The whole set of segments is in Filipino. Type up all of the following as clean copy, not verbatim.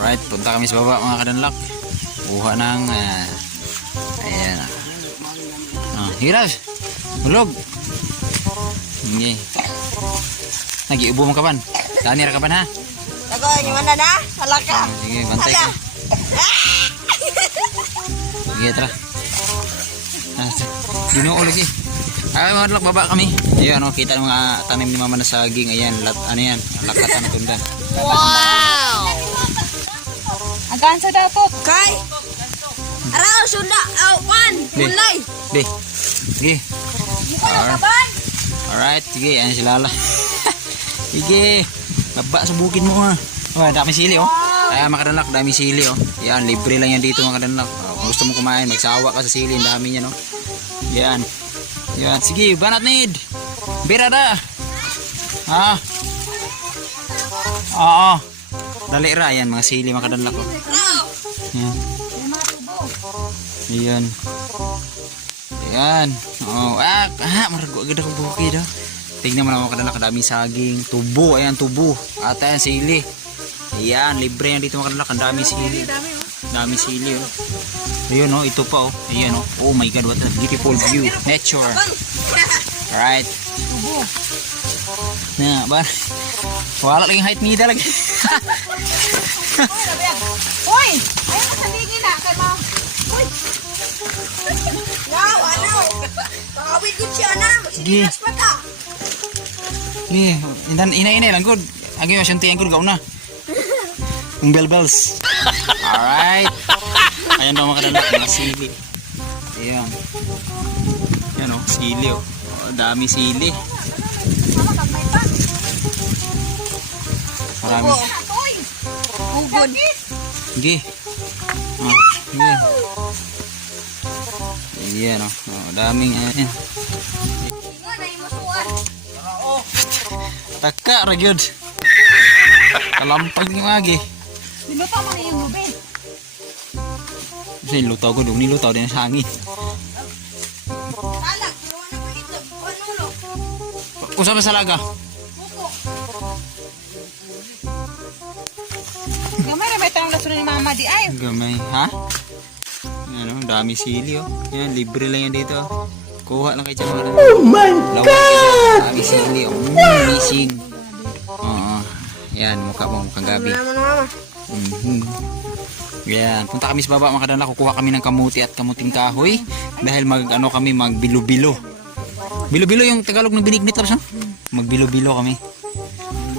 Alright, punta kami sa baba mga kadanlak. Kuha ng ayan. Hiras. Bulog. Okay. Nagiubo mo kaban. Dani ra kaban ha. Tago, gimana na? Halaka. Sige, bantay ka. Sige, tara. Ginoo lagi. Ay, mga kadanlak, baba kami. Ayan, kita ng mga tanim ni mama na saging. Ayan, ano yan? Lakatan na tunda. Wow! Agaan sa datot. Kay! Araw, sunda! Awan! Mulay! Di. Sige. Alright, sige, ayan si Lala. Sige. Baba sa bukid mo ha. Oh, dami sili oh. Ay, mga kadanlak, dami sili oh. Yan, libre lang yan dito mga kadanlak. Kung gusto mo kumain, magsawa ka sa sili, ang dami niya no. Yan. Yan, sige, banat need. Birada. Ha? Oo. Dali ra, yan, mga sili mga kadanlak oh. Yan. Yan. Yan. Oh, marago agad ako bukid oh. Tingnan mo naman kadala kadaming saging, tubo, ayan tubo. At ayan sili. Ayan, libre yan dito mga kadala, kadaming sili. Dami sili oh. Ayun oh, ito pa oh. Ayan oh. Oh my god, what a beautiful view. Nature. Alright. Na, ba? Wala lagi height nida lagi. Hoy! Ayaw mo saligin na kay ma'am. Hoy! Wow, ano? Pakawid ko siya na. Magsilinas pa ta. Ni, ina lang good. Agi mo siyang good gauna. Yung bells. Alright. Ayan daw mga kadalak, mga sili. Ayan. Yan oh, sili oh. Oh, dami sili. Marami. Ugod. Sige. Oh, sige. Ayan oh. Oh, daming ayan. Taka ragyod. Kalampag ni agi. Niluto mo na yung lube. Kasi lutaw ko doon, nilutaw din sa hangin. Alak, pero ano pa dito? Ano lo? Usap sa laga. Gamay na may tanong laso ni mama di ay. Gamay, ha? Ano, dami sili oh. Yan, libre lang yan dito. Kuha lang kay Chamara. Oh my God! Dami sili oh. Amazing. Oo. Yan, mukha mo, mukhang gabi. Ano mama? Yan, punta kami sa baba mga kadala. Kukuha kami ng kamuti at kamuting kahoy. Dahil kami magbilo-bilo. Bilo-bilo yung Tagalog ng binignit lang siya. Magbilo-bilo kami.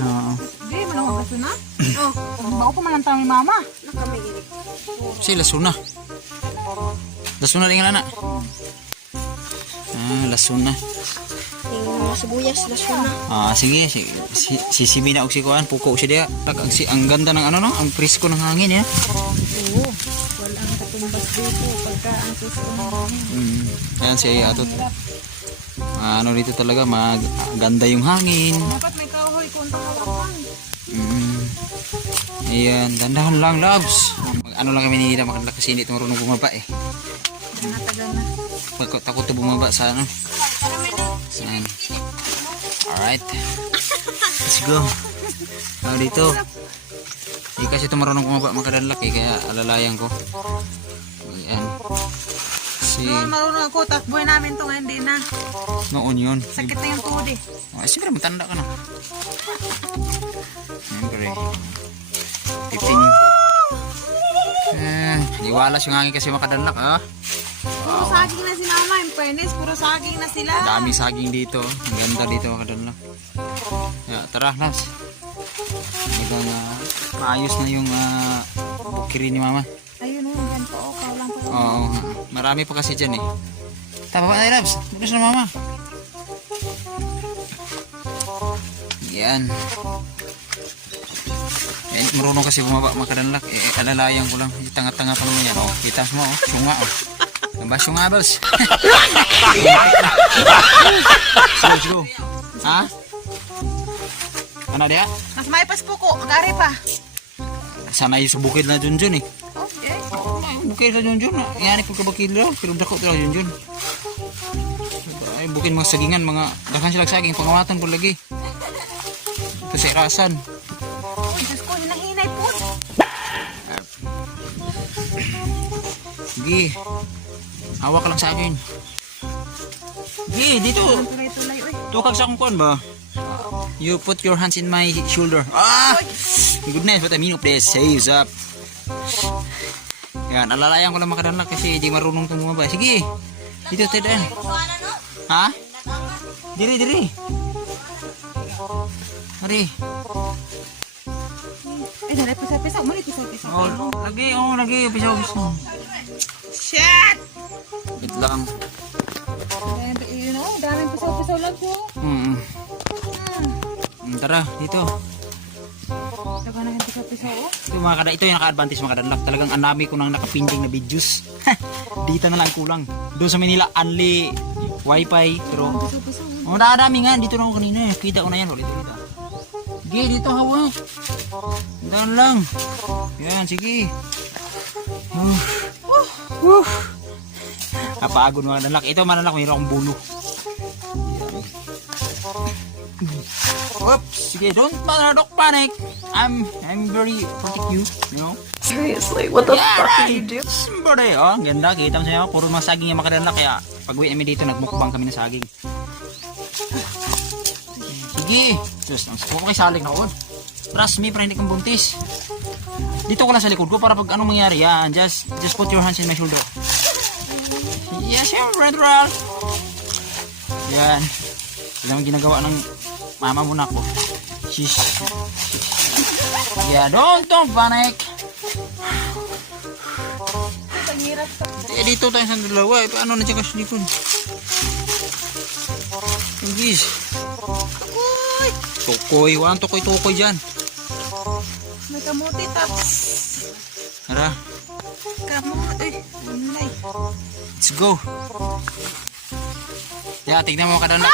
Oo. Di, manawag laso na. Oh, bago pa man ang tanong ni mama. Nakamigili. Si Lasuna. Lasuna rin nga na. Lasuna. Yung mga sibuyas, lasuna. Sige, sisibi na og si kuan, puko siya diya. Ang ganda ng ano no, ang presko ng hangin ya. Oo. Wala ang katumbas dito pagka ang suso ng hangin. Yan si atot. Ano dito talaga maganda yung hangin. Dapat may kahoy kung hawakan. Ayan, dandahan lang loves. Ano lang kami nila makadala kasi hindi ito marunong bumaba eh. Natagal na. Takot to bumaba sa ano. Saan? Alright. Let's go. Dito. Hindi kasi ito marunong bumaba makadalak eh, kaya alalayan ko. Ayan. Noon marunong ako, takboy namin ito ngayon din na. Noon yun. Sakit na yung tuhod eh. Siyempre matanda ka na. Siyempre. Liwalas yung hangin kasi makadalak ah. Puro saging na si mama, in fairness, puro saging na sila. Dami saging dito. Ang ganda dito makadalak. Tara, Nas. Maayos na yung bukiri ni mama. Ayun o, yan po, kaulang po. Oo, marami pa kasi dyan eh. Tama ba na Labs? Bukas na mama. Yan. Marunong kasi bumaba makadanlak. Alalayan ko lang. Tanga-tanga pa naman yan. Oh, kita mo oh. Syunga oh. Naba syunga Labs. Let's go. Ha? Ano dia? Mas may paspuko, agari pa. Sana yung sa bukid na dun eh. Okay. Bukid na dun. Yan po kabakid lang. Pero dako ito lang dun. Ay, bukid mga sagingan. Mga dakan silang saging. Pangawatan po lagi. Ito sa irasan. Diyos ko, hinahinay po. Sige. Hawak ka lang sa akin. Sige, dito. Tulay-tulay, oy. Tukag sa akong kuwan ba? You put your hands in my shoulder. Ah! Goodness, what a mean of this. Saves up. Yan, alalayan ko lang makadanlak kasi hindi marunong tumumaba. Sige. Dito tayo daan. Kusuanan, no? Ha? Diri, diri. Hari. Ay, dali, pisa-pisa. Mali, pisa-pisa. Oh, lagi, pisaw. Shit! Wait lang. You know, daming pisa-pisa lang siya. Tara, dito. Saka na yung pisa-pisa, oh. Ito yung naka-advantage mga kadanlak. Talagang ang dami ko nang nakapinding na videos. Dito na lang kulang. Doon sa Manila, only wifi. Pero, Pisa-pisa, oh. oh, nakadami nga. Dito na ako kanina. Kita ko na yan. Ulit-ulit. Sige, dito hawak. Doon lang. Yan, sige. Kapagod mga kadanlak. Ito mga kadanlak, mayroon akong bulo. Oops, sige, don't panic. I'm very protect you, you know. Seriously, what the fuck did you do? Somebody, oh, ganda, kita mo sa'yo, puro mga saging yung makadala, kaya pag uwi namin dito, nagmukbang kami ng saging. Sige, just, ang suko kay salig na ako. Trust me, para hindi kang buntis. Dito ko lang sa likod ko, para pag anong mangyari, yan, just put your hands in my shoulder. Yes, syempre, Ral. Yan. Alam mo ginagawa ng mama mo na ako. Shish. Yeah, don't panic. Dito tayo sa dalawa. Paano na siya kasi likod? Please. Tukoy. Walang tukoy dyan. May kamuti, taps. Tara. Kamuti. Unay. Let's go. Yeah, tignan mo kadana.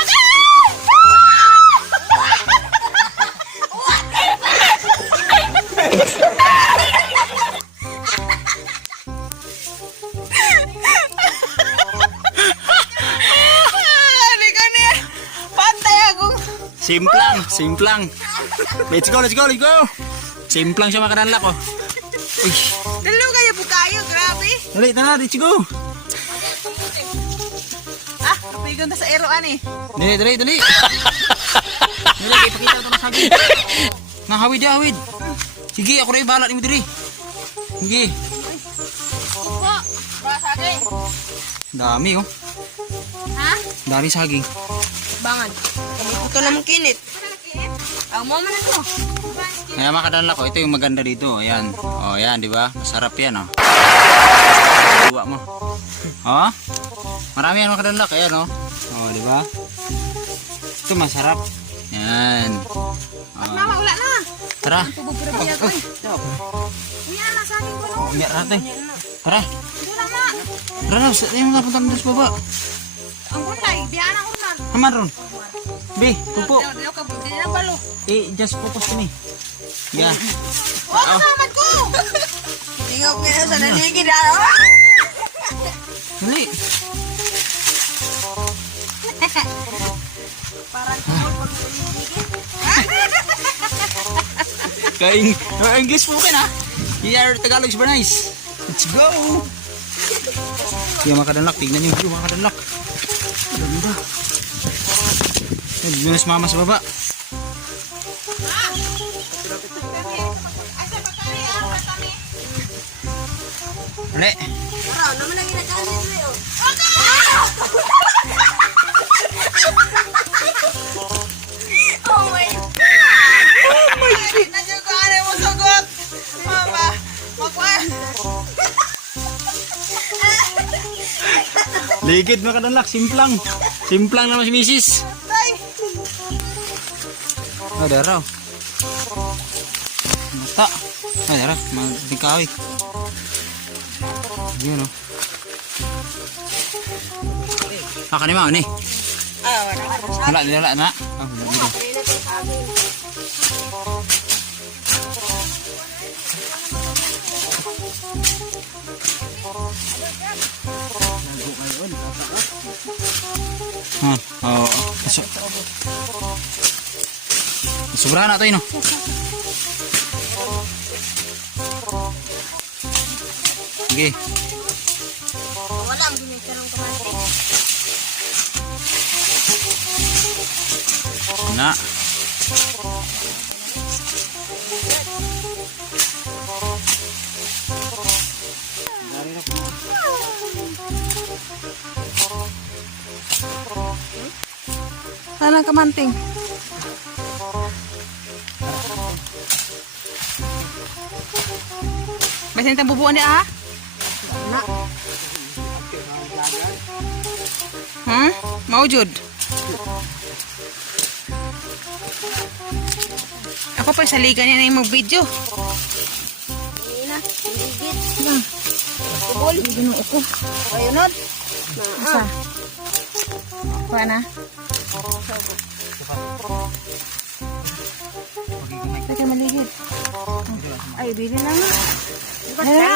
Simplang. Let's go. Simplang siya makadanlak oh. Uy. Dalo kayo po tayo, grabe. Dali, tara, let's go. Ah, kapigon na sa eroan eh. Dali. Dali, ipakita ko na saging. Hawid. Sige, ako na ibahala ni mo diri. Sige. Po, basagay. Dami oh. Ha? Dami saging. Bangan. Ito naman kinit. Ang mo man ako. Kaya makadanlak ko, ito yung maganda dito. Ayan. Oh, ayan, di ba? Masarap yan oh. Luwa mo. Oh? Marami yan makadanlak. Ayan oh. Oh, di ba? Ito masarap. Yan. Oh. Mama, wala na. Tara. Tubog pero biya ko eh. Yan na sa akin ko no. Umiyak natin. Tara. Wala na. Tara, saan yung mga punta sa baba? Ang kulay, biya na unar. Haman ron. Be, pupo. Dalo ka, hindi na balo. Just focus to me. Yeah. Oh, kasaman ko. Tingog nila sa naligid. Dali. Kaing English po ka na. Here Tagalog is very nice. Let's go. Yung mga kadanlak, tignan niyo yung mga kadanlak. Ganda. Nagbinas mama sa baba. Ale. Araw, naman ang ginagalit sa'yo. Oh my God! Oh my God. Nandiyo ko, ano mo sagot? Mama, magwan. Ligid mga kadanlak, simplang. Simplang naman si Mrs. Tay. Oh, daraw. Mata. Ay, daraw. Magdikawi. Yun, oh. Kanima, ni. Wala. Wala na. Oh, wala. Kanina ko sabi. Oh. Sobra na tayo, no? Sige. Takam gini karang kamanting. Na. Sana kamanting. Biasanya kita bubuan dia ah? Hmm? Mau jud? Ako pa saligan niya na yung mag-video. Ini na, ligit. Lang. Tubol. Ginuo ko. Ayunod. Isa. Pa na? Teka maligid. Ay, bili na nga. Hala.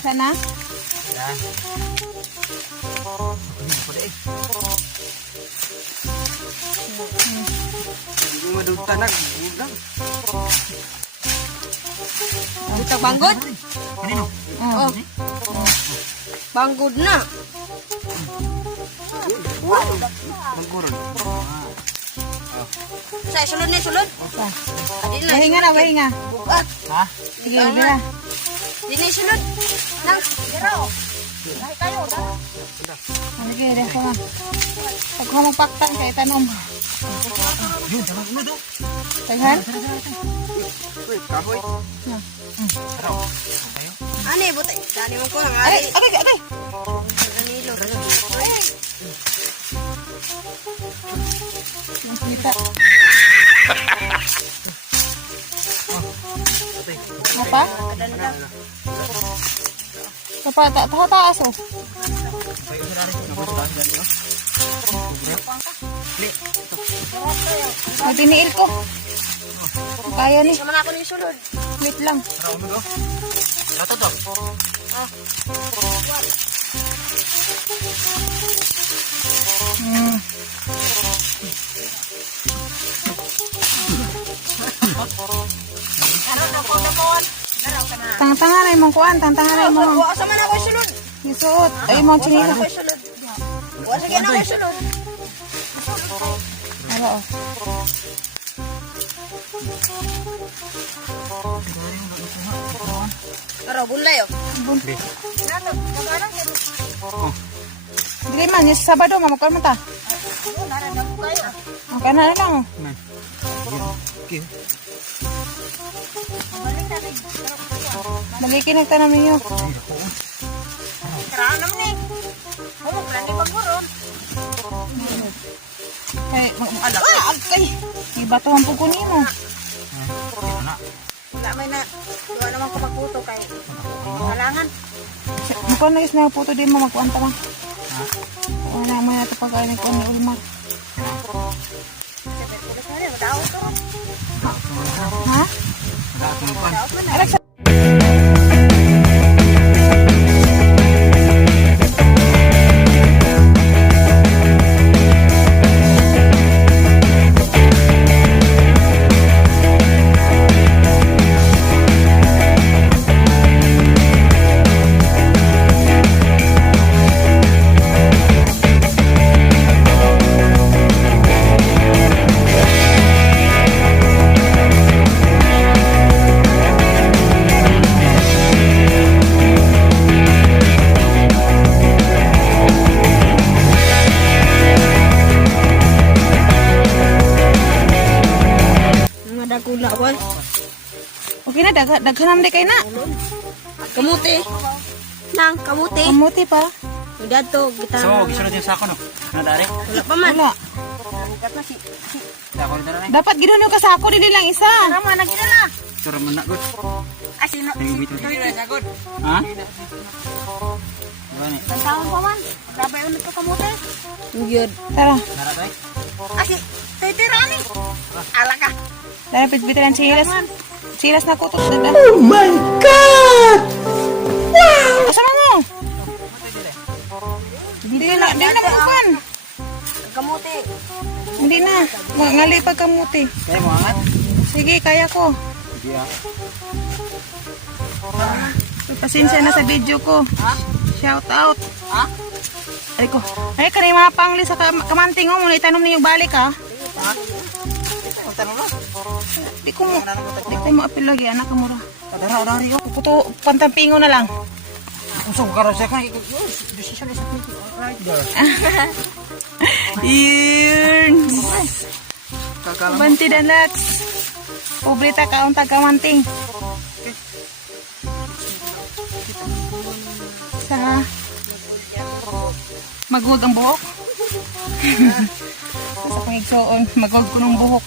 Sana? Yan. Kita banggod. Kanino? Oh. Banggod na. Magkuron. Say, sulod na, sulod. Adi na. Wahinga na, wahinga. Bukat. Ha? Sige, bila. Di na sulod. Nang, garaw. Ay, kayo, da. Sige, deh ko nga. Pag ko magpaktan kay tanom. Yun, tama uno do. Taghan? Ani, butay. Dani mo ko ang Ay, ari. agay. Danilo. Nakita. Apa? Apa tak taas oh. May tiniil ko. Kaya ni. Sama na ako ni sulod. Wait lang. Tara uno do. Tato to. Hmm. Ano na po na po? Garaw ka na. Tang-tanga na imong kuan, tang-tanga na imong Wa sama na ako sulod. isuot. Ay imong Wa chinila. ako sulod. Wa sige na ako sulod. Ano oh. Garaw bulay oh. Di. Nato, dagarang ko. Dili man, yung Sabado, mamakal mo ta. Ano na ra ko kayo. Ang kana na lang oh. Man. Okay. Balik na rin. Garaw ko kayo. Balikin nagtanam ninyo. Tara naman ni. Mo plan ni pagburon. Ay, ay. Ibatuhan po ko nimo. Ito na. Wala may na. Duwa naman ko magputo kay. Kalangan. Mukuha na is na puto din mo makuan ta lang. Wala mo na ito pagkain ko ni Ulma. Pulis na rin. Madaot ko. Ha? Wala akong kuwan. Madaot man na. Alex, Mga dagula wal. okay na, daghanan di kay na. Kamuti. Nang kamuti. Kamuti pa. Udad to kita. So, gisunod yung sako no. Ano dari? Wala pa man. Wala. Kat na si. Sako ni dari. Dapat ginuno ka sa ako, dili lang isa. Tama na kita na. Sura man na good. Asino. Yung bito. Ha? Ano ni? Tawon pa man. Grabe ulit ko kamuti. Gyud. Tara, Tara tay. Asi. Titirani. Ala ka. dahil pitbitan silas. Silas na kutos dada. Oh my God! Wow! Kasama mo? Hindi na bukan. Kamuti. Hindi na. Ngali pag kamuti. Kaya mo angat. Sige, kaya ko. Pasensya na sa video ko. Ha? Shout out. Ha? Ay ko. Ay kanay mga pangli sa kamanting mo, itanong niyo balik ha. Ha? Ang tanong mo? Di ko maapil lagi anak ka mura. Kadara-dari yo. Kuto pantampingo na lang. Usog ka rin siya ka. Decision is a right there. Yun. Banti dan lax. Pobrita ka ang tagamanting. Sa magod ang buhok. Sa pangigsoon, magod ko ng buhok.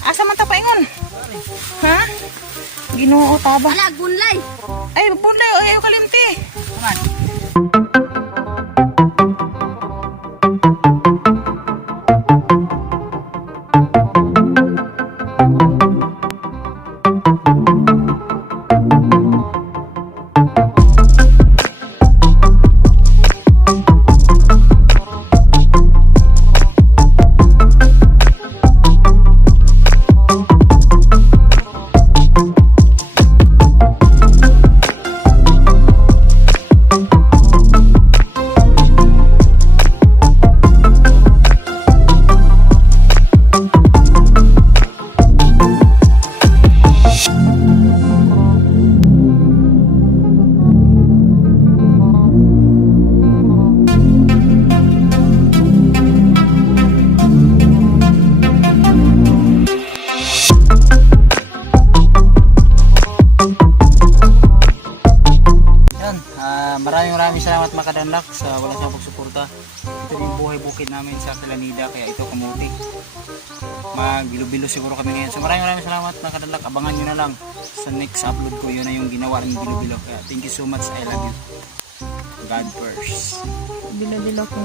Asa man ta paingon? Ha? Ginoo taba. Ala, gunlay. Ay, bunday, ayaw kalimti. Man. Yan, maraming salamat mga kadanlak sa walang siyang pagsuporta. Ito yung buhay bukid namin sa Kalanida, kaya ito kamuti. Magbilo-bilo siguro kami ngayon. So maraming salamat mga kadanlak. Abangan nyo na lang sa next upload ko. Yun na yung ginawa ng bilo-bilo. Kaya thank you so much. I love you. God first. Bila-bila ko.